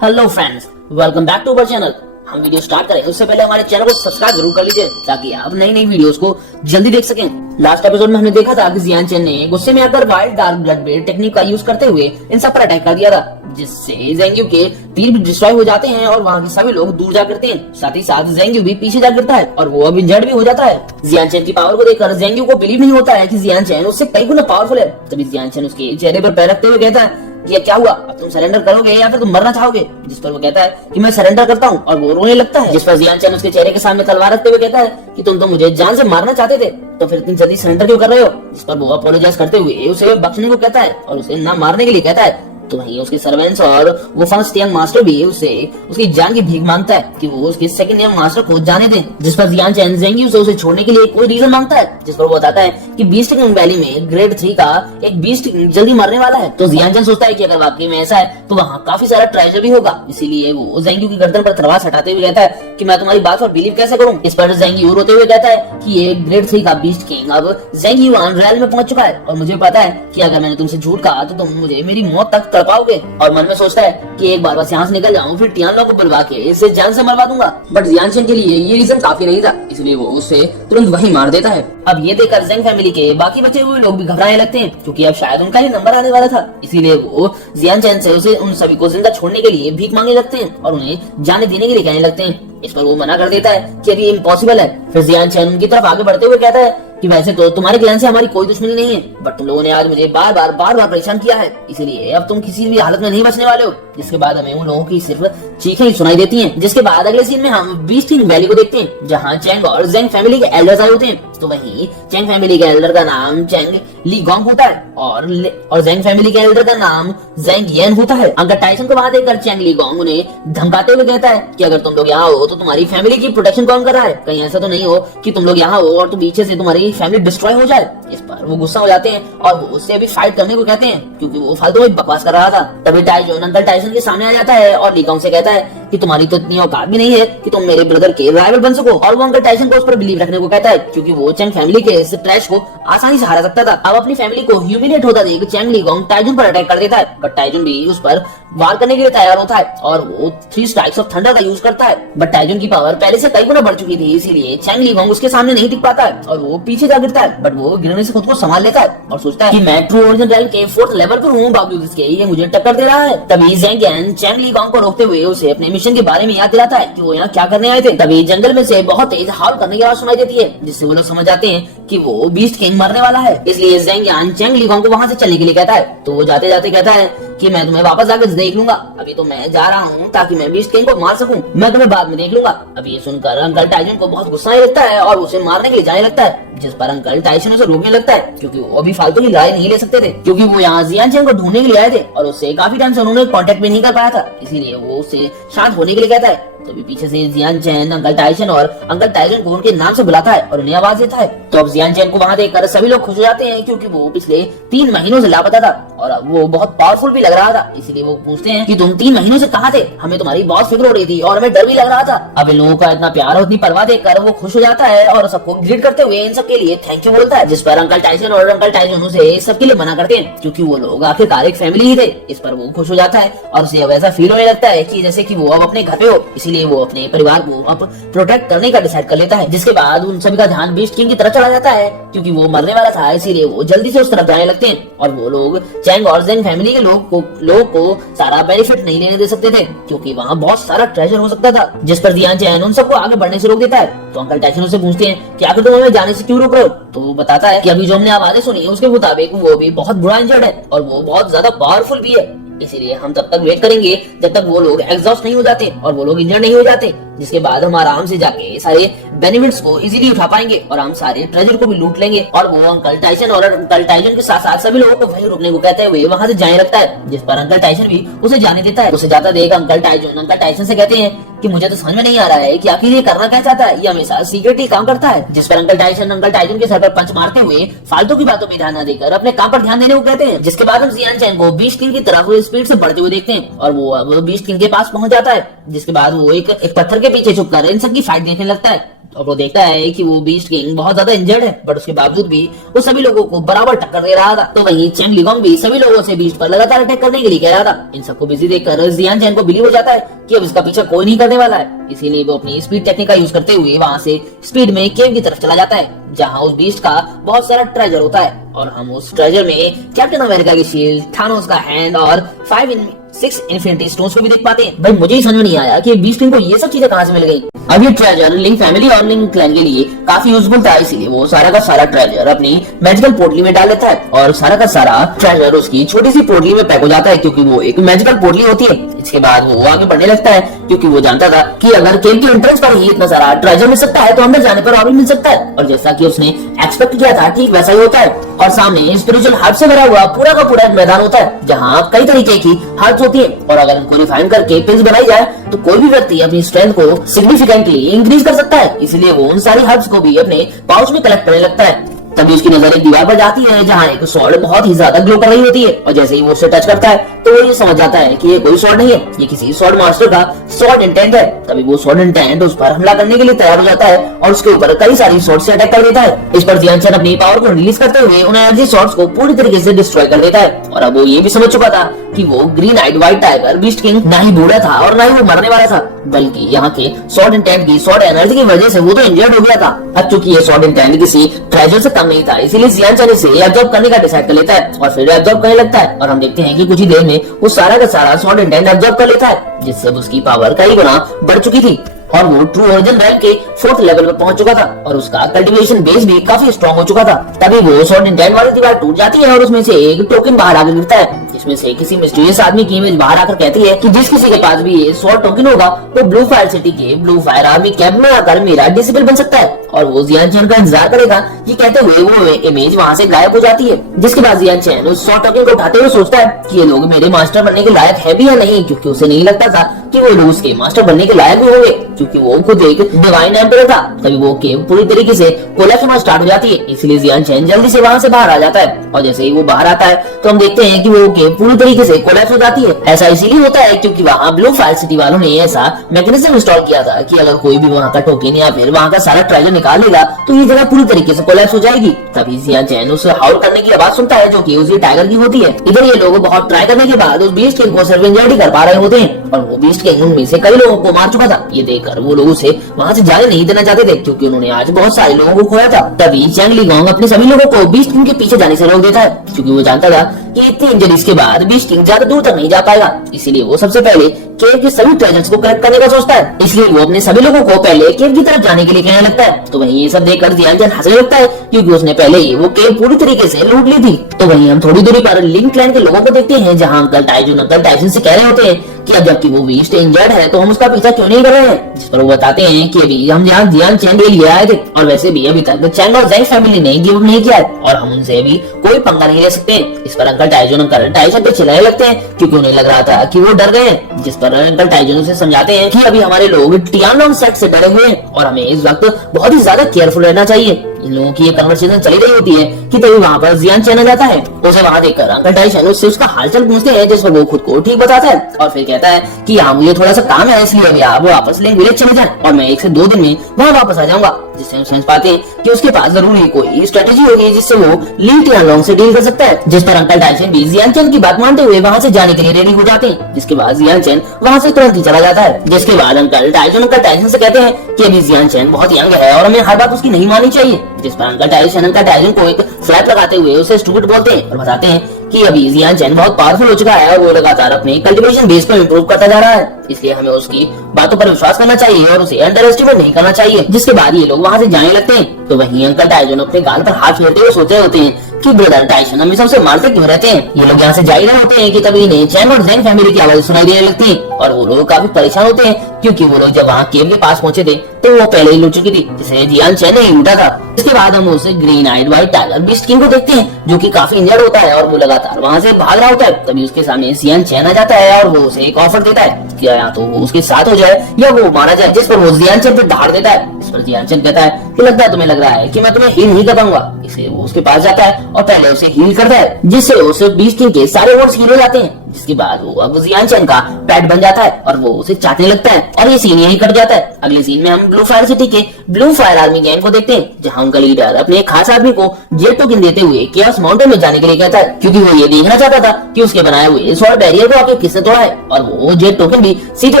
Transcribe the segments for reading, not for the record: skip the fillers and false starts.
Hello friends, welcome back to our channel. हम video start करें उससे पहले हमारे चैनल को सब्सक्राइब जरूर कर लीजिए ताकि आप नई नई वीडियोस को जल्दी देख सकें। लास्ट एपिसोड में हमने देखा था कि जियान चेन ने गुस्से में आकर wild dark blood bed technique का यूज करते हुए इन सब पर अटैक कर दिया था, जिससे ज़ेंग्यू के तीर भी डिस्ट्रॉय हो जाते हैं और वहाँ के सभी लोग दूर जा गिरते हैं। साथ ही साथ ज़ेंग्यू भी पीछे जा गिरता है और वो अब इंजर्ड भी हो जाता है। जियान चेन की पावर को देखकर ज़ेंग्यू को बिलीव नहीं होता है कि जियान चेन उससे कई गुना पावरफुल है। तभी जियान चेन उसके चेहरे पर पैर रखते हुए कहता है कि क्या हुआ, अब तुम सरेंडर करोगे या फिर तुम मरना चाहोगे? जिस पर वो कहता है कि मैं सरेंडर करता हूँ और वो रोने लगता है। जिस पर जियान चेन उसके चेहरे के सामने तलवार रखते हुए कहता है कि तुम तो मुझे जान से मारना चाहते थे, तो फिर इतनी जल्दी सरेंडर क्यों कर रहे हो? जिस पर वो अपोलोजाइज करते हुए उसे बख्शने को कहता है और उसे ना मारने के लिए कहता है। तो वहीं उसके सर्वेंट्स और वो फर्स्ट यंग मास्टर भी उससे उसकी जान की भीख मांगता है कि वो उसके सेकंड यंग मास्टर को जाने दें। जिस पर जियान चेन ज़ेंग्यू से उसे छोड़ने के लिए कोई रीजन मांगता है, जिस पर वो बताता है कि बीस्ट किंग वैली में ग्रेड 3 का एक बीस्ट जल्दी मरने वाला है। तो जियान चेन सोचता है कि अगर वाकई में ऐसा है तो वहाँ काफी सारा ट्रेजर भी होगा, इसीलिए वो ज़ेंग्यू की गर्दन पर तलवार हटाते हुए कहता है कि मैं तुम्हारी बात पर बिलीव कैसे करूं? इस पर ज़ेंग्यू रोते हुए कहता है कि ये ग्रेड 3 का बीस्ट किंग अब ज़ेंग्यू रियल में पहुंच चुका है और मुझे पता है कि अगर मैंने तुमसे झूठ कहा तो तुम मुझे मेरी मौत तक तड़पाओगे। और मन में सोचता है कि एक बार बस यहाँ से निकल जाऊं, फिर टियानो को बुलवा के इसे जान से मरवा दूंगा। बट जियान चेन के लिए ये रीजन काफी नहीं था, इसलिए वो उसे तुरंत वहीं मार देता है। अब ये देखकर ज़ेंग फैमिली के बाकी बचे हुए लोग भी घबराने लगते हैं क्योंकि अब शायद उनका ही नंबर आने वाला था। इसीलिए वो जियान चेन से उसे उन सभी को जिंदा छोड़ने के लिए भीख मांगने लगते हैं और उन्हें जाने देने के लिए कहने लगते हैं। इस पर वो मना कर देता है कि ये इम्पॉसिबल है। फिर जियान चेन उनकी तरफ आगे बढ़ते हुए कहता है कि वैसे तो तुम्हारे क्लैन से हमारी कोई दुश्मनी नहीं है, बट तुम लोगों ने आज मुझे बार बार परेशान किया है, इसीलिए अब तुम किसी भी हालत में नहीं बचने वाले हो। जिसके बाद हमें उन लोगों की सिर्फ चीखें ही सुनाई देती हैं। जिसके बाद अगले सीन में हम बीस्ट किंग वैली को देखते हैं जहाँ चेंग और ज़ेंग फैमिली के एल्डर्स आए होते हैं। तो वहीं चेंग फैमिली के एल्डर का नाम चेंग ली गोंग होता है और ज़ेंग फैमिली के एल्डर का नाम ज़ेंग येन होता है। अंकल टाइसन को वहां देखकर चेंग ली गोंग उन्हें धमकाते हुए कहता है कि अगर तुम लोग यहाँ हो तो तुम्हारी फैमिली की प्रोटेक्शन कौन कर रहा है? कहीं ऐसा तो नहीं हो कि तुम लोग यहाँ हो और तो पीछे से तुम्हारी फैमिली डिस्ट्रॉय हो जाए। इस पर वो गुस्सा हो जाते हैं और वो उससे अभी फाइट करने को कहते हैं क्योंकि वो फालतू में बकवास कर रहा था। तभी टाइजन अंकल टाइसन के सामने आ जाता है और ली गोंग से कहता है कि तुम्हारी तो इतनी औकात भी नहीं है कि तुम मेरे ब्रदर के राइवल बन सको। और वो अंकल टाइसन को उस पर बिलीव रखने को कहता है क्योंकि वो चेंग फैमिली के इस ट्रैश को आसानी से हरा सकता था। अब अपनी फैमिली को ह्यूमिलेट होता देख चेंग ली गोंग टाइजन पर अटैक कर देता है, बट टाइजन भी उस पर वार करने के लिए तैयार होता है और वो 3 स्ट्राइक्स ऑफ थंडर का यूज करता है। बट टाइजन की पावर पहले से कई गुना बढ़ चुकी थी, इसीलिए चेंग ली गोंग उसके सामने नहीं टिक पाता है और वो पीछे जा गिरता है। बट वो गिरने से खुद को संभाल लेता है और सोचता है कि मैं ट्रू ओरिजिनल रैल के 4th लेवल पर हूँ, बावजूद इसके ये मुझे टक्कर दे रहा है। तभी ज़ेंग येन चेंग ली गोंग को रोकते हुए उसे अपने मिशन के बारे में याद दिलाता है कि वो यहाँ क्या करने आए थे। तभी जंगल में से बहुत तेज हाउल करने की आवाज सुनाई देती है, जिससे वो लोग समझ जाते हैं कि वो बीस्ट किंग मरने वाला है। इसलिए ज़ेंग येन चेंग ली गोंग को वहां से चलने के लिए कहता है। तो वो जाते जाते कहता है कि मैं तुम्हें वापस आकर देख लूंगा, अभी तो मैं जा रहा हूँ ताकि मैं बीस्ट किंग को मार सकूं, मैं तुम्हें बाद में देख लूंगा। अभी ये सुनकर अंकल टाइसन को बहुत गुस्सा आने लगता है और उसे मारने के लिए जाने लगता है, जिस पर अंकल टाइसन उसे रोकने लगता है क्योंकि वो अभी फालतू की लड़ाई नहीं ले सकते थे, क्योंकि वो यहाँ जियान चेन को ढूंढने के लिए आए थे और उससे काफी टाइम से उन्होंने कांटेक्ट भी नहीं कर पाया था, इसीलिए वो उससे शांत होने के लिए कहता है। तभी पीछे से जियान चेन अंकल टाइसन और अंकल टाइसन को उनके नाम से बुलाता है और उन्हें आवाज देता है। तो अब जियान चेन को वहां देखकर सभी लोग खुश हो जाते हैं क्योंकि वो पिछले 3 महीनों से लापता था और अब वो बहुत पावरफुल भी लग रहा था, इसीलिए वो पूछते हैं कि तुम 3 महीनों से कहाँ थे? हमें तुम्हारी बहुत फिक्र हो रही थी और हमें डर भी लग रहा था। अब इन लोगों का इतना प्यार और इतनी परवाह देखकर वो खुश हो जाता है और सबको ग्रीट करते हुए इन सबके लिए थैंक यू बोलता है। जिस पर अंकल टाइसन और अंकल टाइसन उसे सबके लिए मना करते हैं क्योंकि वो लोग आखिरकार एक फैमिली ही थे। इस पर वो खुश हो जाता है और उसे अब ऐसा फील होने लगता है कि जैसे कि वो अब अपने घर पे हो, इसीलिए वो अपने परिवार को अब प्रोटेक्ट करने का डिसाइड कर लेता है। जिसके बाद उन सभी का ध्यान बीस्ट किंग की तरफ चला जाता है क्योंकि वो मरने वाला था, इसीलिए वो जल्दी से उस तरफ जाने लगते हैं और वो लोग चेंग और ज़ेंग फैमिली के लोग को सारा बेनिफिट नहीं लेने दे सकते थे क्योंकि वहाँ बहुत सारा ट्रेजर हो सकता था। जिस पर जियान चेन उन सबको आगे बढ़ने से रोक देता है। तो अंकल टाइसन उससे पूछते हैं कि आखिर तुम हमें जाने से क्यों रोक रहे हो? तो वो बताता है कि अभी जो हमने आवाजें सुनी उसके मुताबिक वो भी बहुत बुरा इंजर्ड है और वो बहुत ज्यादा पावरफुल भी है, इसीलिए हम तब तक वेट करेंगे जब तक वो लोग एग्जॉस्ट नहीं हो जाते और वो लोग इंजर्ड नहीं हो जाते, जिसके बाद हम आराम से जाके सारे बेनिफिट्स को इजीली उठा पाएंगे और हम सारे ट्रेजर को भी लूट लेंगे। और वो अंकल टाइसन और अंकल टाइसन के साथ साथ सभी लोगों को वहीं रुकने को कहते हुए वहां से जाने लगता है, जिस पर अंकल टाइसन भी उसे जाने देता है। उसे जाता देख अंकल टाइसन से कहते हैं कि मुझे तो समझ में नहीं आ रहा है कि आखिर ये करना क्या चाहता है, ये हमेशा सीक्रेटली काम करता है। जिस पर अंकल टाइसन के सर पर पंच मारते हुए फालतू की बातों पर ध्यान न देकर अपने काम पर ध्यान देने को कहते हैं। जिसके बाद हम जियान चेन को बीस्ट किंग की तरफ स्पीड से बढ़ते हुए देखते हैं और वो बीस्ट किंग के पास पहुंच जाता है। जिसके बाद वो एक पत्थर के पीछे छुपकर इन सब की फाइट देखने लगता है। और वो देखता है कि वो बीस्ट किंग बहुत ज्यादा इंजर्ड है, बट उसके बावजूद भी वो सभी लोगों को बराबर टक्कर दे रहा था। तो वहीं चेंग लिगोंग भी सभी लोगों से बीस्ट पर लगातार अटैक करने के लिए कह रहा था। इन सबको बिजी देखकर जियान चैन को बिलीव हो जाता है कि अब इसका पीछा कोई नहीं करने वाला है, इसीलिए वो अपनी स्पीड टेक्निक का यूज करते हुए वहां से स्पीड में केव की तरफ चला जाता है, जहां उस बीस्ट का बहुत सारा ट्रेजर होता है। और हम उस ट्रेजर में कैप्टन अमेरिका की शील्ड, थानोस का हैंड और 6 इन्फिनिटी स्टोन्स को भी देख पाते हैं। भाई मुझे ही समझ में नहीं आया कि बीस्ट किंग को ये सब चीजें कहां से मिल गई। अब ये ट्रेजर लिंक फैमिली और लिंक क्लैन के लिए काफी यूजफुल था, इसीलिए वो सारा का सारा ट्रेजर अपनी मैजिकल पोटली में डाल लेता है और सारा का सारा ट्रेजर उसकी छोटी सी पोटली में पैक हो जाता है, क्योंकि वो एक मैजिकल पोटली होती है। इसके बाद वो आगे बढ़ने लगता है, क्योंकि वो जानता था कि अगर केव के एंट्रेंस पर ही इतना सारा ट्रेजर मिल सकता है तो अंदर जाने पर और भी मिल सकता है। और जैसा कि उसने एक्सपेक्ट किया था ठीक वैसा ही होता है। और सामने स्पिरिचुअल हर्ब से भरा हुआ पूरा का पूरा एक मैदान होता है, जहाँ कई तरीके की हर्ब्स होती है और अगर उनको रिफाइन करके पिल्स बनाई जाए तो कोई भी व्यक्ति अपनी स्ट्रेंथ को सिग्निफिकेंटली इंक्रीज कर सकता है। इसलिए वो उन सारी हर्ब्स को भी अपने पाउच में कलेक्ट करने लगता है। तभी उसकी नजर एक दीवार पर जाती है, जहाँ एक स्वॉर्ड बहुत ही ज्यादा ग्लो कर रही होती है। और जैसे ही वो उसे टच करता है तो वो ये समझ जाता है कि ये कोई स्वॉर्ड नहीं है, ये किसी स्वॉर्ड मास्टर का स्वॉर्ड इंटेंट है। तभी वो स्वॉर्ड इंटेंट उस पर हमला करने के लिए तैयार हो जाता है और उसके ऊपर कई सारी स्वॉर्ड से अटैक कर देता है। इस पर जियान चैन अपनी पावर को रिलीज करते हुए उन एनर्जी स्वॉर्ड्स को पूरी तरीके से डिस्ट्रॉय कर देता है। और अब वो ये भी समझ चुका था कि वो ग्रीन आइड व्हाइट टाइगर बीस्ट किंग ना ही बूढ़ा था और ना ही वो मरने वाला था, बल्कि यहाँ के स्वॉर्ड इंटेंट की स्वॉर्ड एनर्जी की वजह से वो तो इंजर्ड हो गया था। अब चूंकि ये स्वॉर्ड इंटेंट किसी ट्रेजर से कम नहीं था, इसीलिए जियान चैन इसे एब्जॉर्ब करने का डिसाइड कर लेता है और फिर एब्जॉर्ब करने लगता है। और हम देखते हैं कि कुछ ही देर में वो सारा का सारा स्वॉर्ड इंटेंट एब्जॉर्ब कर लेता है, जिससे उसकी पावर कई गुना बढ़ चुकी थी और वो ट्रू ओरिजिन रैंक के 4th लेवल पर पहुंच चुका था और उसका कल्टीवेशन बेस भी काफी स्ट्रॉन्ग हो चुका था। तभी वो स्वॉर्ड इंटेंट वाली दीवार टूट जाती है और उसमें से एक टोकन बाहर आकर गिरता है, जिसमें से किसी मिस्टीरियस आदमी की इमेज बाहर आकर कहती है कि जिस किसी के पास भी ये स्वॉर्ड टोकन होगा वो ब्लू फायर सिटी के ब्लू फायर आर्मी कैंप में आकर मेरा डिसिबल बन सकता है। और वो जियान चैन का इंतजार करेगा, ये कहते हुए वो इमेज वहाँ से गायब हो जाती है। जिसके बाद जियान चैन उस स्वॉर्ड टोकन को उठाते हुए सोचता है कि ये लोग मेरे मास्टर बनने के लायक है भी या नहीं, क्योंकि उसे नहीं लगता था कि वो लोग उसके मास्टर बनने के लायक भी होंगे, क्योंकि वो खुद एक डिवाइन एम्परर था। तभी वो केव पूरी तरीके से कोलैप्स होना स्टार्ट हो जाती है, इसलिए जियान चैन जल्दी से वहाँ से बाहर आ जाता है। और जैसे ही वो बाहर आता है तो हम देखते हैं कि वो केव पूरी तरीके से कोलैप्स हो जाती है। ऐसा इसीलिए होता है क्योंकि वहाँ ब्लू फायर सिटी वालों ने ऐसा मैकेनिज्म इंस्टॉल किया था कि अगर कोई भी वहाँ का टोकन या फिर वहाँ का सारा ट्रेजर निकाल लेगा तो ये जगह पूरी तरीके से कोलैप्स हो जाएगी। तभी जियान चैन उसे हाउल करने की आवाज सुनता है, जो कि उसी टाइगर की होती है। इधर ये लोग बहुत ट्राई करने के बाद उस बीस्ट किंग को सिर्फ इंजर्ड ही कर पा रहे होते हैं और वो बीस्ट किंग उनमें से कई लोगों को मार चुका था। ये देखकर वो लोग उसे वहाँ से जाने नहीं देना चाहते थे, क्योंकि उन्होंने आज बहुत सारे लोगों को खोया था। तभी चैंग लिगोंग अपने सभी लोगों को बीस्ट किंग के पीछे जाने से रोक देता है, क्योंकि वो जानता था कि इतनी इंजरीज के बाद बीस्ट किंग ज्यादा दूर तक नहीं जा पाएगा। इसीलिए वो सबसे पहले केव के सभी ट्रेजर्स को कलेक्ट करने का सोचता है, इसलिए वो अपने सभी लोगों को पहले केव की तरफ जाने के लिए कहने लगता है। तो वहीं ये सब देखकर जियान चैन हंसने लगता है, क्योंकि उसने पहले ही वो केव पूरी तरीके से लूट ली थी। तो वहीं हम थोड़ी दूरी पर लिंक क्लैन के लोगों को देखते हैं, जहाँ अंकल टाइजन अंकल टाइसन से कह रहे होते हैं कि अब जबकि वो बीस्ट इंजर्ड है तो हम उसका पीछा क्यों नहीं कर रहे हैं। जिस पर वो बताते हैं कि अभी हम यहाँ जियान चैन के लिए आए थे और वैसे भी अभी तक चैंग और ज़ेंग फैमिली ने गिव अप नहीं किया है और हम उनसे अभी कोई पंगा नहीं ले सकते। इस पर अंकल टाइजन अंकल टाइसन पे चिल्लाने लगते हैं, क्योंकि उन्हें लग रहा था कि वो डर गए हैं। जिस पर अंकल टाइजन उसे समझाते हैं कि अभी हमारे लोग टियानलोंग सेक्ट से डरे हुए हैं और हमें इस वक्त बहुत ही ज्यादा केयरफुल रहना चाहिए। इन लोगों की ये कन्वर्सेशन चली रही होती है कि तभी वहाँ पर जियान चैन आ जाता है। उसे वहाँ देखकर अंकल टाइसन उससे उसका हालचाल पूछते हैं, जिस पर वो खुद को ठीक बताता है और फिर कहता है कि यहाँ मुझे थोड़ा सा काम है, इसलिए अभी आप वापस लिंक विलेज चले जाएं और मैं 1 से 2 दिन में वहाँ वापस आ जाऊंगा। जिससे हम समझ पाते हैं कि उसके पास जरूर ही कोई स्ट्रेटेजी होगी जिससे वो लिंक टियानलोंग से डील कर सकता है। जिस पर अंकल टाइसन भी जियान चैन की बात मानते हुए वहाँ से जाने के लिए रेडी हो जाते हैं। जिसके बाद जियान चैन वहाँ से तुरंत ही चला जाता है। जिसके बाद अंकल टाइसन से कहते हैं कि अभी जियान चैन बहुत यंग है और हमें हर बात उसकी नहीं माननी चाहिए। जिस पर अंकल टाइसन को एक स्लैप लगाते हुए उसे स्टूपिड बोलते हैं और बताते हैं कि अभी जियान चैन बहुत पावरफुल हो चुका है और वो लगातार अपने कल्टीवेशन बेस को इम्प्रूव करता जा रहा है, इसलिए हमें उसकी बातों पर विश्वास करना चाहिए और उसे अंडर एस्टिमेट नहीं करना चाहिए। जिसके बाद ये लोग वहाँ से जाने लगते हैं। तो वहीं अंकल टाइसन अपने गाल पर हाथ फेरते हुए सोच रहे होते हैं कि ब्रदर टाइसन हमें सबसे मारते क्यों रहते हैं। ये लोग यहाँ से जा ही रहे होते हैं कि तभी इन्हें चैंग और ज़ेंग फैमिली की आवाज सुनाई देने लगती है और वो लोग काफी परेशान होते हैं, क्योंकि वो लोग जब वहाँ केव के पास पहुंचे थे तो वो पहले ही लूट चुकी थी, जिसे जियान चैन ने ही लूटा था। इसके बाद हम उसे ग्रीन आइड व्हाइट टाइगर बीस्ट किंग को देखते हैं, जो कि काफी इंजर्ड होता है और वो लगातार वहाँ से भाग रहा होता है। तभी उसके सामने जियान चैन आ जाता है और वो उसे एक ऑफर देता है कि या तो वो उसके साथ हो जाए या वो मारा जाए। जिस पर वो जियान चैन पे धाड़ देता है। इस पर जियान चैन कहता है कि लगता है तुम्हें लग रहा है कि मैं तुम्हें हील नहीं कर पाऊंगा। इसलिए वो उसके पास जाता है और पहले उसे हील करता है, जिससे उसे बीस्ट किंग के सारे वर्ड्स हील हो जाते हैं। जिसके बाद वो अब जियान चैन का पेट बन जाता है और वो उसे चाटने लगता है और ये सीन यही कट जाता है। अगले सीन में हम ब्लू फायर सिटी के ब्लू फायर आर्मी गैंग को देखते हैं, जहाँ उनका लीडर अपने एक खास आदमी को जेट टोकन देते हुए केओस माउंटेन में जाने के लिए कहता है, क्योंकि वो ये देखना चाहता था कि उसके बनाए हुए स्वॉर्ड बैरियर को आके किसने तोड़ा है, और वो जेट टोकन भी सीधे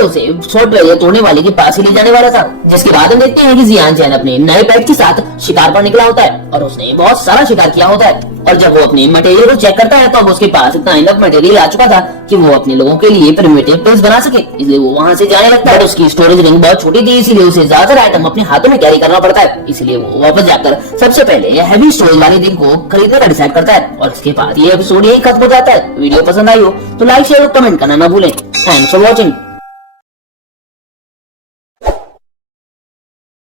उसे स्वॉर्ड बैरियर तोड़ने वाले के पास ही ले जाने वाला था। जिसके बाद हम देखते हैं कि जियान चैन अपने नए पेट के साथ शिकार पर निकला होता है और उसने बहुत सारा शिकार किया होता है, और जब वो अपने मटेरियल को चेक करता है तो अब उसके पास इतना इनफ मटेरियल आ चुका था कि वो अपने लोगों के लिए प्रिमिटिव पेज बना सके, इसलिए वो वहां से जाने लगता है। बट उसकी स्टोरेज रिंग बहुत छोटी थी, इसीलिए उसे ज्यादातर आइटम अपने हाथों में कैरी करना पड़ता है, इसलिए वो वापस जाकर सबसे पहले हैवी स्टोरेज वाली रिंग को खरीदने का डिसाइड करता है। और इसके बाद ये एपिसोड यही खत्म हो जाता है। वीडियो पसंद आई हो तो लाइक शेयर और कमेंट करना ना भूलें। Thanks for watching.